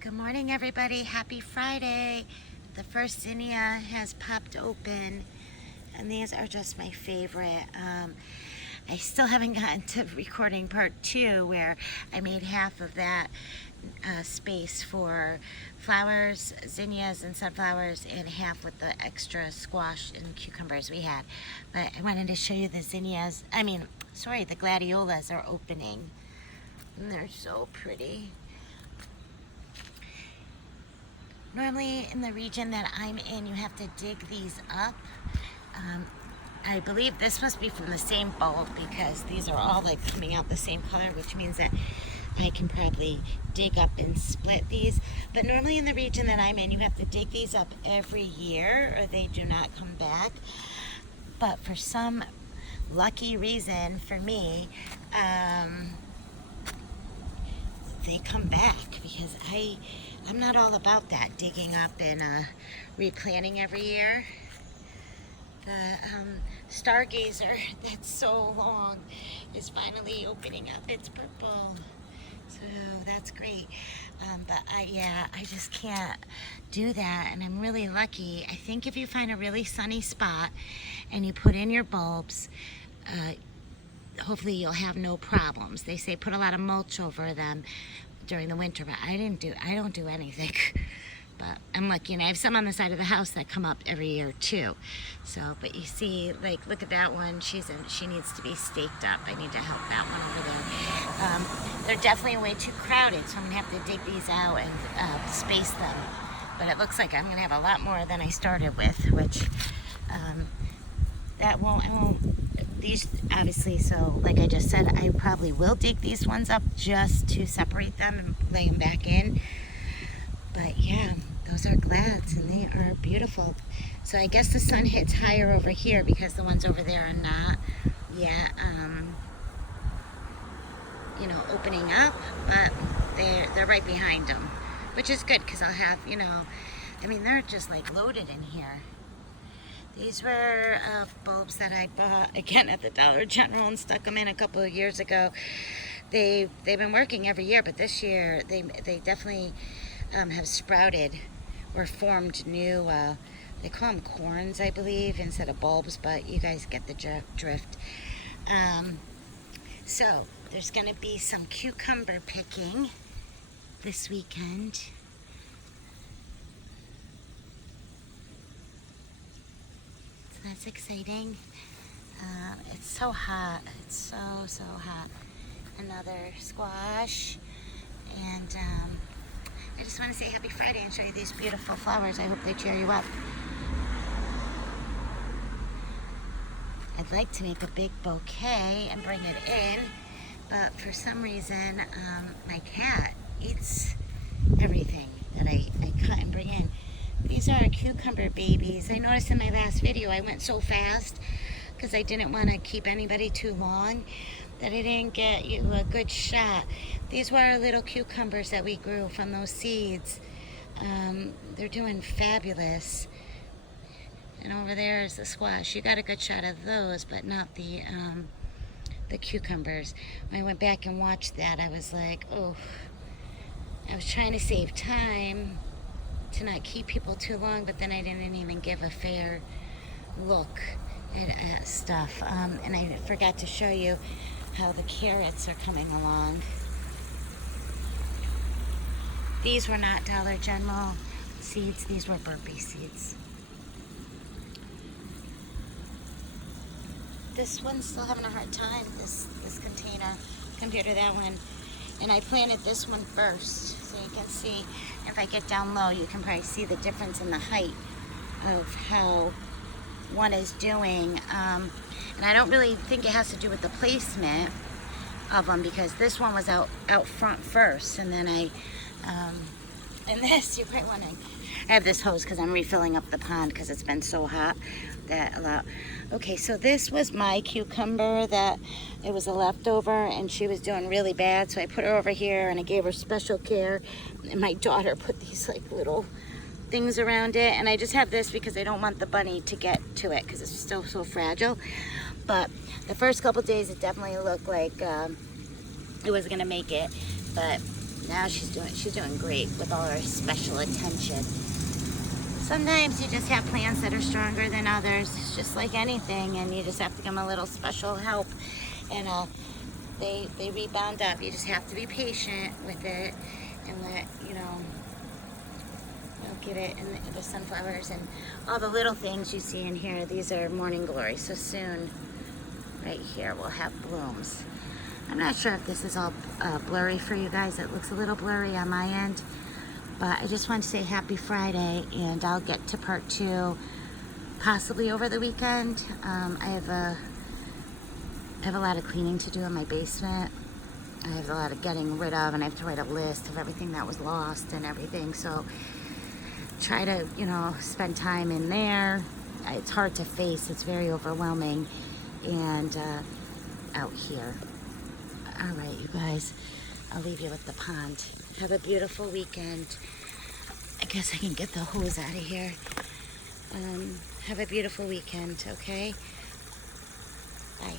Good morning, everybody. Happy Friday. The first zinnia has popped open, and these are just my favorite. I still haven't gotten to recording part 2 where I made half of that space for flowers, zinnias and sunflowers, and half with the extra squash and cucumbers we had. But I wanted to show you the zinnias. The gladiolus are opening, and they're so pretty. Normally in the region that I'm in, you have to dig these up. I believe this must be from the same bulb because these are all like coming out the same color, which means that I can probably dig up and split these. But normally in the region that I'm in, you have to dig these up every year or they do not come back. But for some lucky reason for me, they come back because I'm not all about that digging up and replanting every year. The stargazer that's so long is finally opening up its purple, so that's great. But I just can't do that, and I'm really lucky. I think if you find a really sunny spot and you put in your bulbs, hopefully you'll have no problems. They say put a lot of mulch over them during the winter, but I don't do anything. But I'm lucky, and I have some on the side of the house that come up every year too. So, but you see, like, look at that one. She needs to be staked up. I need to help that one over there. They're definitely way too crowded, so I'm gonna have to dig these out and space them. But it looks like I'm gonna have a lot more than I started with, which I won't. These obviously, so like I just said, I probably will dig these ones up just to separate them and lay them back in. But yeah, those are glads and they are beautiful. So I guess the sun hits higher over here because the ones over there are not yet, opening up, but they're right behind them, which is good because I'll have, they're just like loaded in here. These were bulbs that I bought again at the Dollar General and stuck them in a couple of years ago. They've been working every year, but this year they definitely have sprouted or formed new, they call them corns, I believe, instead of bulbs, but you guys get the drift. So there's going to be some cucumber picking this weekend. So that's exciting. It's so hot. It's so hot. Another squash. And I just want to say happy Friday and show you these beautiful flowers. I hope they cheer you up. I'd like to make a big bouquet and bring it in, but for some reason my cat eats everything that I cut and bring in. These are cucumber babies. I noticed in my last video I went so fast because I didn't want to keep anybody too long that I didn't get you a good shot. These were our little cucumbers that we grew from those seeds. They're doing fabulous. And over there is the squash. You got a good shot of those, but not the cucumbers. When I went back and watched that, I was like, oh, I was trying to save time to not keep people too long, but then I didn't even give a fair look at stuff. And I forgot to show you how the carrots are coming along. These were not Dollar General seeds, these were burpee seeds. This one's still having a hard time, this container, compared to that one. And I planted this one first, so you can see, if I get down low, you can probably see the difference in the height of how one is doing. And I don't really think it has to do with the placement of them because this one was out front first, and then and this, you're probably wondering, I have this hose because I'm refilling up the pond because it's been so hot that okay, so this was my cucumber that it was a leftover and she was doing really bad, so I put her over here and I gave her special care, and my daughter put these like little things around it, and I just have this because I don't want the bunny to get to it because it's still so fragile. But the first couple days it definitely looked like it was gonna make it, but Now she's doing great with all her special attention. Sometimes you just have plants that are stronger than others. It's just like anything, and you just have to give them a little special help, and they rebound up. You just have to be patient with it and let, you know, get it. And the sunflowers and all the little things you see in here, these are morning glory. So soon, right here, we'll have blooms. I'm not sure if this is all blurry for you guys. It looks a little blurry on my end. But I just want to say happy Friday, and I'll get to part 2 possibly over the weekend. I have a lot of cleaning to do in my basement. I have a lot of getting rid of, and I have to write a list of everything that was lost and everything. So try to, you know, spend time in there. It's hard to face. It's very overwhelming. And out here. All right, you guys. I'll leave you with the pond. Have a beautiful weekend. I guess I can get the hose out of here. Have a beautiful weekend, okay? Bye.